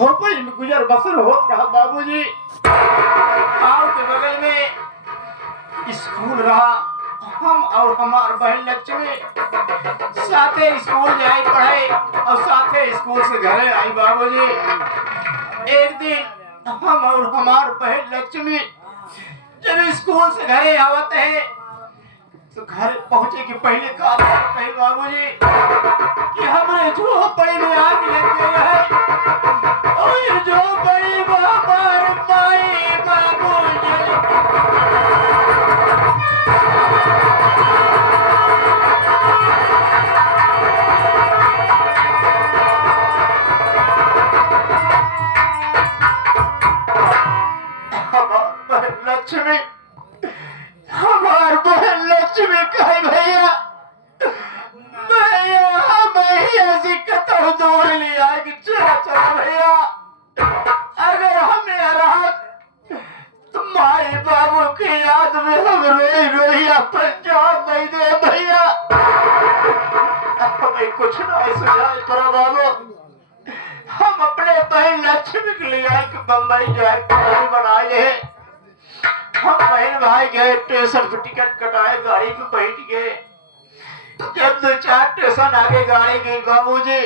झोपड़ी में गुजर बसर होत रहा बाबूजी। गाँव के बगल में स्कूल रहा। हम और हमार बहन लक्ष्मी साथे स्कूल जाए पढ़े और साथे स्कूल से घरे आई बाबूजी। एक दिन हम और हमार बहन लक्ष्मी जब स्कूल से घरे आवत है तो घर पहुंचे के पहले का कहे बाबूजी कि हमरे झोपड़ी में आग लग गई है और झोपड़ी में हमार माई बाबूजी। लक्ष्मी हमार बहन लक्ष्मी कहे भैया भैया भैया जी कतौ दौड़ लिया कि चला चला भैया अगर हमें रहा तो माई बाबू की याद में हम रोई रोई अपन जान नहीं दे भैया। हमें कुछ ना सुझाए करो बाबू। हम अपने बहन लक्ष्मी के लिए कि बम्बई जाए बनाए हैं। हम बहन भाई गए स्टेशन पर टिकट कटाए गाड़ी पे बैठ गए। जब 2-4 स्टेशन आगे गाड़ी गई बाबूजी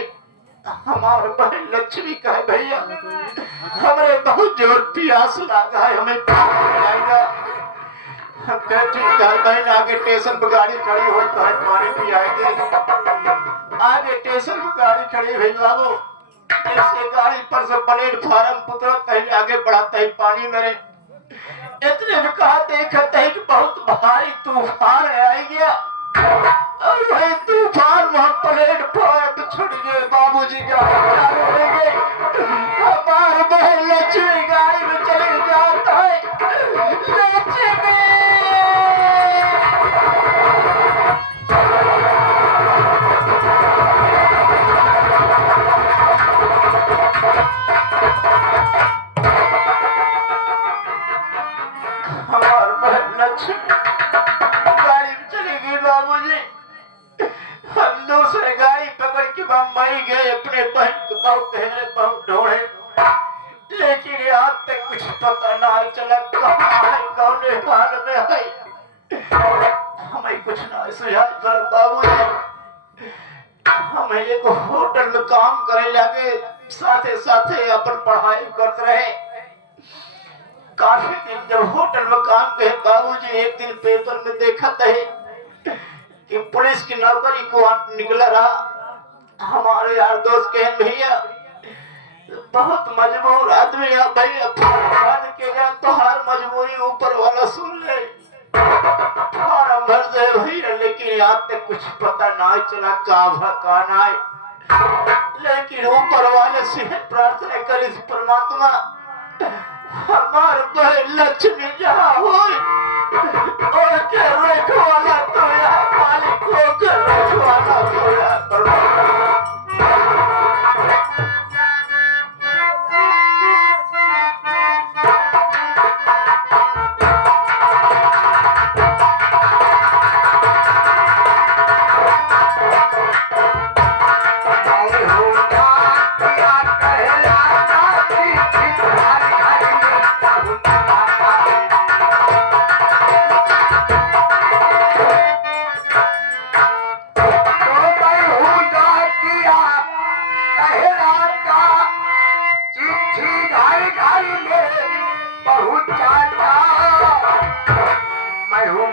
हमारे बहन लक्ष्मी कहे भैया हमारे बहुत जोर प्यास लगा है हमें पानी पिलाएगा। हम कहे ठीक है बहन आगे स्टेशन पर गाड़ी खड़ी हो तो पानी पिलाएंगे। आगे स्टेशन पर गाड़ी खड़ी हुई बाबू जैसे गाड़ी पर से प्लेटफार्म पुतरत कहीं आगे बढ़ाता है पानी मेरे इतने में कहा देखते है कि बहुत भारी तूफान आ गया और वही तूफान वहां प्लेटफार्म छुट गए बाबूजी गाड़ी हो गए। हमारे बहन लक्ष्मी गाड़ी में चले जाता है लक्ष्मी गाड़ी में चली गई बाबूजी। हम दूसरे गाड़ी पकड़ के बम्बई गए अपने बहन को बहुत गहरे बहुत ढोड़े लेकिन आज तक कुछ पता ना चला कहाँ है कौन हाल में है। हमें कुछ ना सुझाव करो बाबूजी। हम एक होटल में काम करे लगे साथे साथे अपन पढ़ाई करते रहे। काफी दिन जब होटल में काम करे बाबूजी एक दिन पेपर में देखा था कि पुलिस की नौकरी को निकला रहा। हमारे यार दोस्त कहे भैया बहुत मजबूर आदमी है भैया फॉर्म के जा तो हर मजबूरी ऊपर वाला सुन ले फॉर्म भर दे भैया। लेकिन आज तक कुछ पता ना चला का ना लेकिन ऊपर वाले से प्रार्थना करी परमात्मा हमार बहन लक्ष्मी जहाँ हो और के रखवाला तो यहाँ मालिक को के रखवाला तो यहाँ परमात्मा।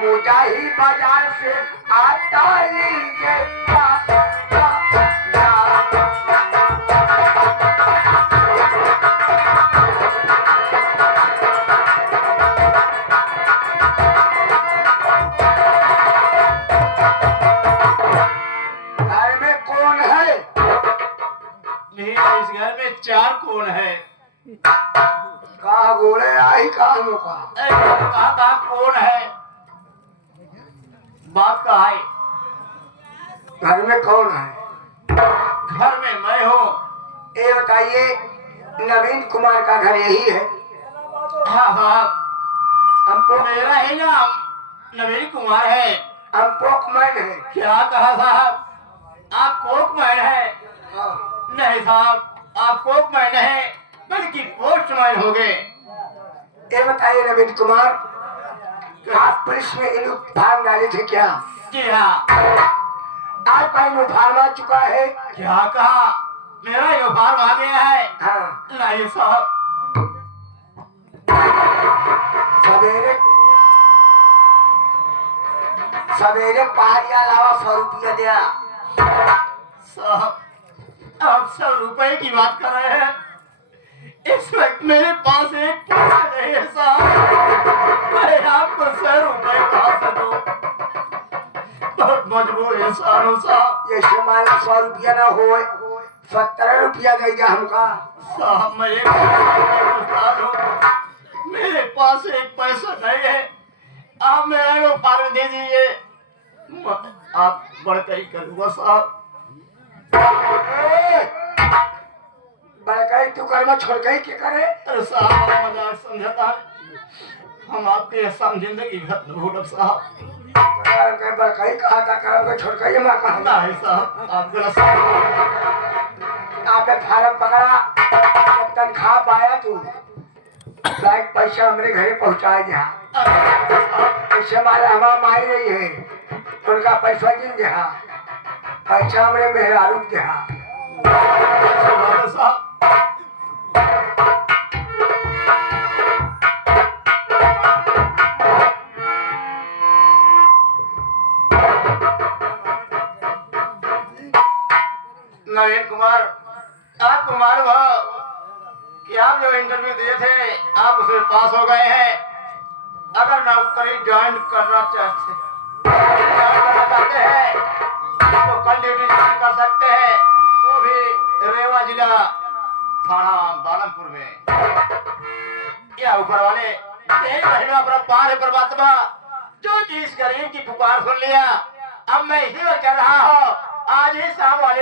मुजाही बाजार से आता लीजिए घर में कौन है? नहीं इस घर में 4 कौन है? कहा गोले आई कहा मुका कहा कौन है बात का है? घर में कौन है? घर में मैं हूँ। ये बताइए नवीन कुमार का घर यही है? हाँ साहब हमको मेरा ही नाम नवीन कुमार है। हम पोकमैन है। क्या कहा साहब? आप कोकमैन है? हाँ। नहीं साहब आप कोकमैन है की पोस्टमैन हो गए। ये बताइए नवीन कुमार, आप पुलिस में इन फार्म डाले थे क्या? जी हाँ। आज भाई फार्म आ चुका है। क्या कहा? मेरा यो फार्म आ गया है। हाँ, लाइए साहब। सवेरे सवेरे पारी अलावा 100 रुपया दिया। साहब, आप 100 रुपए की बात कर रहे हैं? इस वक्त मेरे पास एक पैसा नहीं है साहब। मैं आपको 100 रुपए कहाँ से दूं? बहुत मजबूर इंसान हूँ साहब। ये मान 100 रुपया ना हो, 17 रुपया दे दिया हमका। साहब, मैं एक मुहताज हूँ, मेरे पास एक पैसा नहीं है। आप मेरा वो फार्म दे दीजिए, आप बढ़कर ही करूँगा साहब। बड़काई तू कर्म छोड़ गई क्या करे? अरे साहब, आप मजाक समझता है? हम आपके साथ जिंदगी भर भूलब साहब। बड़काई कहा था कर्म को छोड़ गई हमारा। नहीं साहब, आप गलत समझ। आपने फार्म पकड़ा, जब तनख्वाह पाया तू बैंक पैसा हमारे घरे पहुंचाए दिया। पैसे मारे हमारा माई रही है, उनका पैसा गिन दिया, पैसा हमारे मेहरारू दिया। साहब, नवीन कुमार, आपको मालूम हो कि आप जो इंटरव्यू दिए थे, आप उसमें पास हो गए हैं। अगर नौकरी ज्वाइन करना चाहते हैं तो कल ड्यूटी ज्वाइन कर सकते हैं, वो भी रेवा जिला थाना बालमपुर में। या ऊपर वाले एक महीना अपना पार है परमात्मा, जो चीज गरीब की पुकार सुन लिया। अब मैं इसी में चल रहा हूँ। आज ही शाम वाले